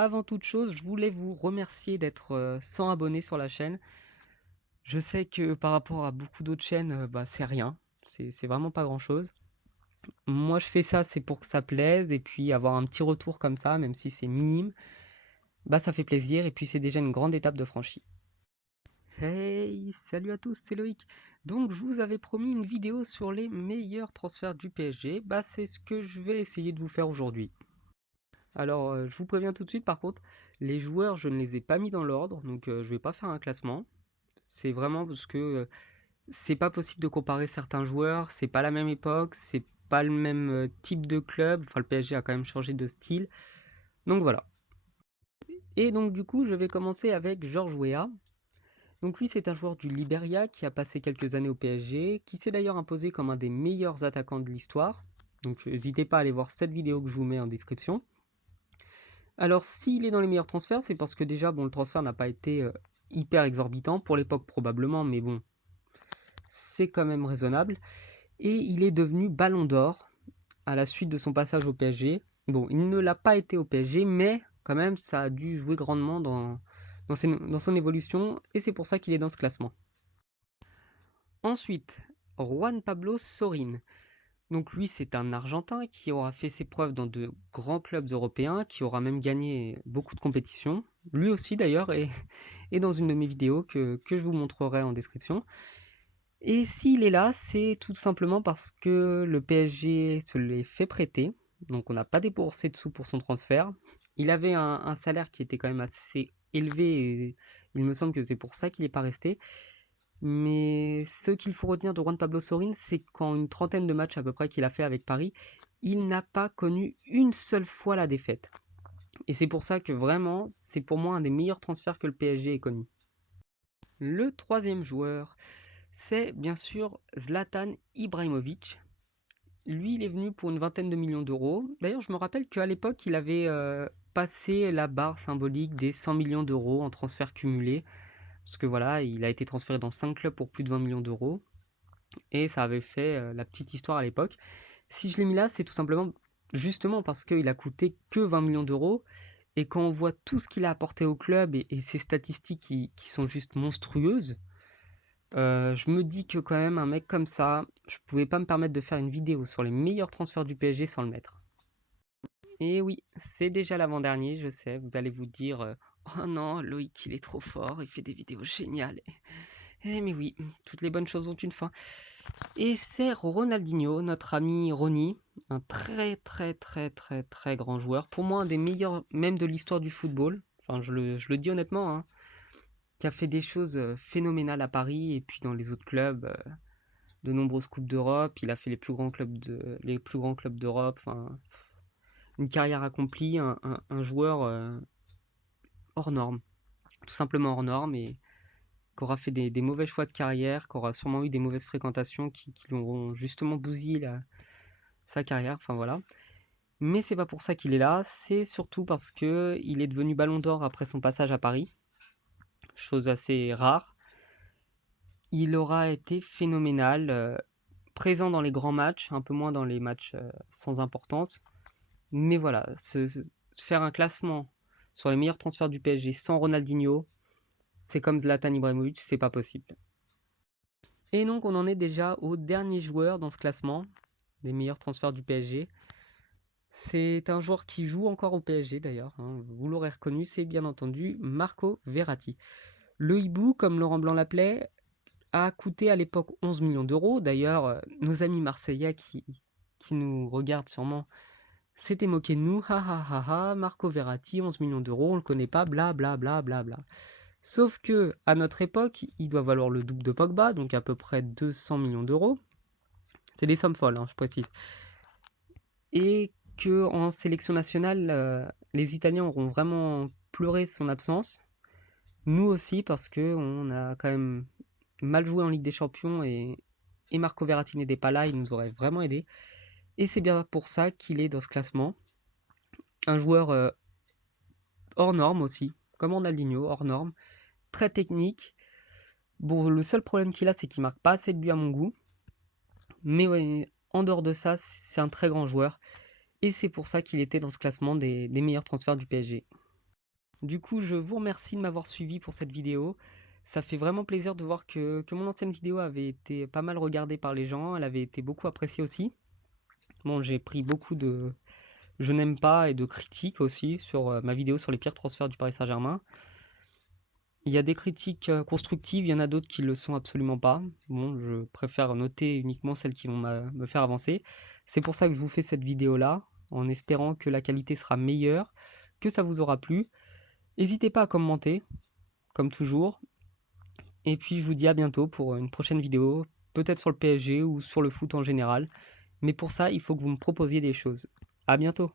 Avant toute chose, je voulais vous remercier d'être 100 abonnés sur la chaîne. Je sais que par rapport à beaucoup d'autres chaînes, c'est rien. C'est vraiment pas grand-chose. Moi, je fais ça, c'est pour que ça plaise et puis avoir un petit retour comme ça, même si c'est minime, ça fait plaisir et puis c'est déjà une grande étape de franchie. Hey, salut à tous, c'est Loïc. Donc, je vous avais promis une vidéo sur les meilleurs transferts du PSG. C'est ce que je vais essayer de vous faire aujourd'hui. Alors, je vous préviens tout de suite, par contre, les joueurs, je ne les ai pas mis dans l'ordre, donc je vais pas faire un classement. C'est vraiment parce que c'est pas possible de comparer certains joueurs, c'est pas la même époque, c'est pas le même type de club. Enfin, le PSG a quand même changé de style. Donc voilà. Et donc du coup, je vais commencer avec Georges Weah. Donc lui, c'est un joueur du Liberia qui a passé quelques années au PSG, qui s'est d'ailleurs imposé comme un des meilleurs attaquants de l'histoire. Donc n'hésitez pas à aller voir cette vidéo que je vous mets en description. Alors, s'il est dans les meilleurs transferts, c'est parce que déjà, bon, le transfert n'a pas été hyper exorbitant, pour l'époque probablement, mais bon, c'est quand même raisonnable. Et il est devenu Ballon d'Or à la suite de son passage au PSG. Bon, il ne l'a pas été au PSG, mais quand même, ça a dû jouer grandement dans son évolution, et c'est pour ça qu'il est dans ce classement. Ensuite, Juan Pablo Sorin. Donc lui, c'est un Argentin qui aura fait ses preuves dans de grands clubs européens, qui aura même gagné beaucoup de compétitions. Lui aussi d'ailleurs est dans une de mes vidéos que je vous montrerai en description. Et s'il est là, c'est tout simplement parce que le PSG se l'est fait prêter. Donc on n'a pas déboursé de sous pour son transfert. Il avait un salaire qui était quand même assez élevé et il me semble que c'est pour ça qu'il n'est pas resté. Mais ce qu'il faut retenir de Juan Pablo Sorin, c'est qu'en une trentaine de matchs à peu près qu'il a fait avec Paris, il n'a pas connu une seule fois la défaite. Et c'est pour ça que vraiment, c'est pour moi un des meilleurs transferts que le PSG ait connu. Le troisième joueur, c'est bien sûr Zlatan Ibrahimovic. Lui, il est venu pour une vingtaine de millions d'euros. D'ailleurs, je me rappelle qu'à l'époque, il avait passé la barre symbolique des 100 millions d'euros en transfert cumulé. Parce que voilà, il a été transféré dans 5 clubs pour plus de 20 millions d'euros. Et ça avait fait la petite histoire à l'époque. Si je l'ai mis là, c'est tout simplement justement parce qu'il a coûté que 20 millions d'euros. Et quand on voit tout ce qu'il a apporté au club et ses statistiques qui sont juste monstrueuses, je me dis que quand même un mec comme ça, je pouvais pas me permettre de faire une vidéo sur les meilleurs transferts du PSG sans le mettre. Et oui, c'est déjà l'avant-dernier, je sais, vous allez vous dire oh non, Loïc il est trop fort, il fait des vidéos géniales. Mais oui, toutes les bonnes choses ont une fin. Et c'est Ronaldinho, notre ami Ronny, un très très très très très grand joueur, pour moi un des meilleurs même de l'histoire du football, enfin je le dis honnêtement, hein, qui a fait des choses phénoménales à Paris et puis dans les autres clubs, de nombreuses coupes d'Europe, il a fait les plus grands clubs d'Europe, enfin une carrière accomplie, un joueur hors norme, tout simplement hors norme et qui aura fait des mauvais choix de carrière, qui aura sûrement eu des mauvaises fréquentations qui lui auront justement bousillé sa carrière, enfin voilà. Mais c'est pas pour ça qu'il est là, c'est surtout parce que il est devenu Ballon d'Or après son passage à Paris, chose assez rare. Il aura été phénoménal, présent dans les grands matchs, un peu moins dans les matchs sans importance. Mais voilà, faire un classement sur les meilleurs transferts du PSG sans Ronaldinho, c'est comme Zlatan Ibrahimovic, c'est pas possible. Et donc on en est déjà au dernier joueur dans ce classement des meilleurs transferts du PSG. C'est un joueur qui joue encore au PSG d'ailleurs, hein, vous l'aurez reconnu, c'est bien entendu Marco Verratti. Le hibou, comme Laurent Blanc l'appelait, a coûté à l'époque 11 millions d'euros. D'ailleurs, nos amis marseillais qui nous regardent sûrement s'étaient moqués de nous. Ha ha ha ha, Marco Verratti, 11 millions d'euros, on le connaît pas, bla bla bla bla bla. Sauf que à notre époque, il doit valoir le double de Pogba, donc à peu près 200 millions d'euros. C'est des sommes folles, hein, je précise. Et que en sélection nationale, les Italiens auront vraiment pleuré son absence. Nous aussi, parce que on a quand même mal joué en Ligue des Champions et Marco Verratti n'était pas là, il nous aurait vraiment aidé. Et c'est bien pour ça qu'il est dans ce classement. Un joueur hors norme aussi, comme Ronaldinho, hors norme, très technique. Bon, le seul problème qu'il a, c'est qu'il marque pas assez de buts à mon goût. Mais ouais, en dehors de ça, c'est un très grand joueur. Et c'est pour ça qu'il était dans ce classement des meilleurs transferts du PSG. Du coup, je vous remercie de m'avoir suivi pour cette vidéo. Ça fait vraiment plaisir de voir que mon ancienne vidéo avait été pas mal regardée par les gens, elle avait été beaucoup appréciée aussi. Bon, j'ai pris beaucoup de je n'aime pas et de critiques aussi sur ma vidéo sur les pires transferts du Paris Saint-Germain. Il y a des critiques constructives, il y en a d'autres qui ne le sont absolument pas. Bon, je préfère noter uniquement celles qui vont me faire avancer. C'est pour ça que je vous fais cette vidéo-là, en espérant que la qualité sera meilleure, que ça vous aura plu. N'hésitez pas à commenter, comme toujours. Et puis je vous dis à bientôt pour une prochaine vidéo, peut-être sur le PSG ou sur le foot en général. Mais pour ça, il faut que vous me proposiez des choses. À bientôt!